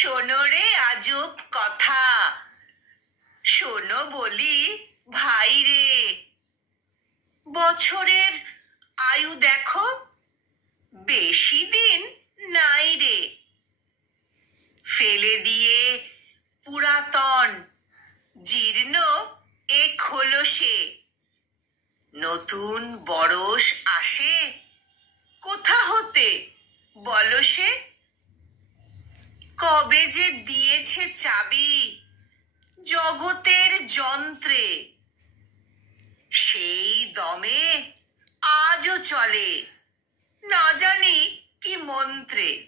শোনো রে আজব কথা, শোনো বলি ভাই রে। বছরের আয়ু দেখো, বেশি দিন নাই রে। ফেলে দিয়ে পুরাতন জীর্ণ এ খোলসে নতুন বরস আসে কোথা হতে বলো সে? কবে যে দিয়েছে চাবি জগতের যন্ত্রে, সেই দমে আজও চলে না জানি কি মন্ত্রে।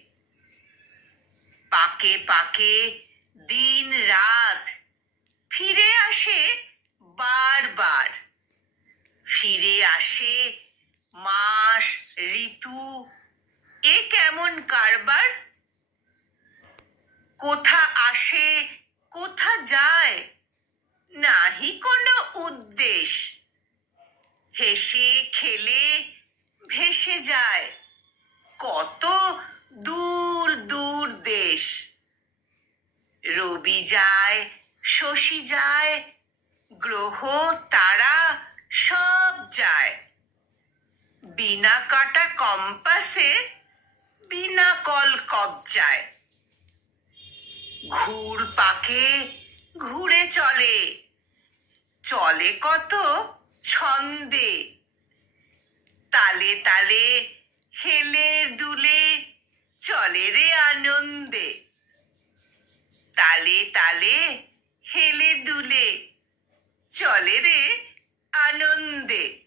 পাকে পাকে দিন রাত ফিরে আসে বারবার, ফিরে আসে মাস ঋতু, এ কেমন কারবার? কোথা আসে কোথা যায় নাহি কোনো উদ্দেশ, হেসে খেলে ভেসে যায় কত দূর দূর দেশ। রবি যায় শশী যায়, গ্রহ তারা সব যায়, বিনা কাটা কম্পাসে বিনা কল কবজায়। ঘুর পাকে ঘুরে চলে, চলে কত ছন্দে, তালে তালে হেলে দুলে চলে রে আনন্দে। তালে তালে হেলে দুলে চলে রে আনন্দে।